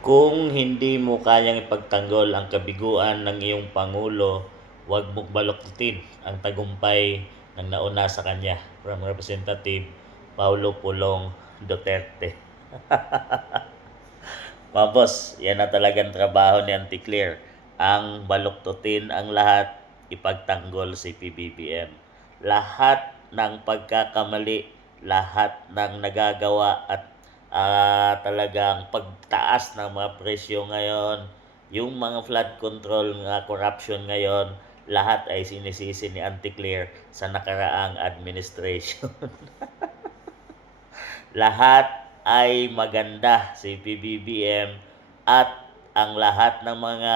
Kung hindi mo kayang ipagtanggol ang kabiguan ng iyong Pangulo, huwag mong baluktutin ang tagumpay ng nauna sa kanya. From Representative Paulo Pulong Duterte. Mga boss, yan na talagang trabaho ni Auntie Claire. Ang baluktutin ang lahat, ipagtanggol si PBBM. Lahat ng pagkakamali, lahat ng nagagawa at talagang pagtaas ng mga presyo ngayon, yung mga flood control nga corruption ngayon, lahat ay sinisisi ni Auntie Claire sa nakaraang administration. Lahat ay maganda si PBBM at ang lahat ng mga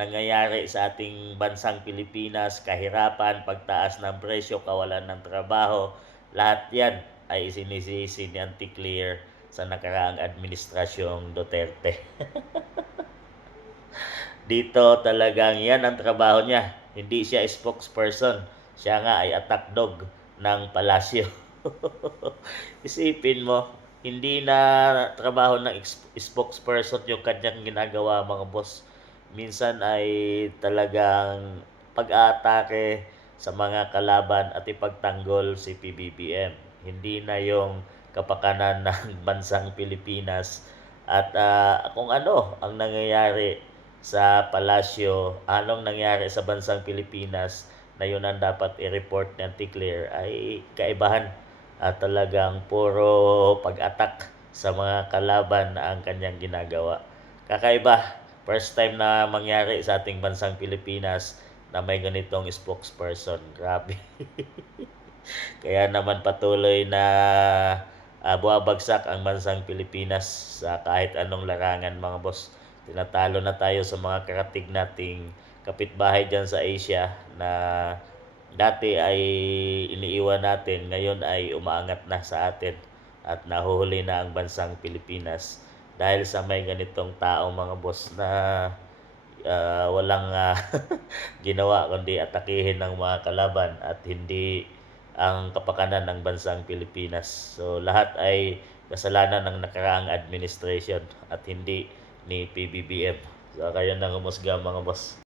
nangyayari sa ating bansang Pilipinas, kahirapan, pagtaas ng presyo, kawalan ng trabaho, lahat yan ay isinisisi ni Auntie Claire sa nakaraang administrasyong Duterte. Dito talagang yan ang trabaho niya. Hindi siya spokesperson. Siya nga ay attack dog ng palasyo. Isipin mo, hindi na trabaho ng spokesperson yung kanyang ginagawa, mga boss. Minsan ay talagang pag-aatake sa mga kalaban at ipagtanggol si PBBM. Hindi na yung kapakanan ng bansang Pilipinas at kung ano ang nangyayari sa palasyo, anong nangyari sa bansang Pilipinas na yun ang dapat i-report ng Ticlear ay kaibahan at talagang puro pag-attack sa mga kalaban na ang kanyang ginagawa. Kakaiba, first time na mangyari sa ating bansang Pilipinas na may ganitong spokesperson. Grabe. Kaya naman patuloy na buwabagsak ang bansang Pilipinas sa kahit anong larangan, mga boss. Tinatalo na tayo sa mga karatig nating kapitbahay dyan sa Asia na dati ay iniiwan natin, ngayon ay umaangat na sa atin at nahuhuli na ang bansang Pilipinas dahil sa may ganitong tao, mga boss, na walang ginawa kundi atakihin ng mga kalaban at hindi ang kapakanan ng bansang Pilipinas. So lahat ay kasalanan ng nakaraang administration at hindi ni PBBM. So kayo na humusga, mga boss.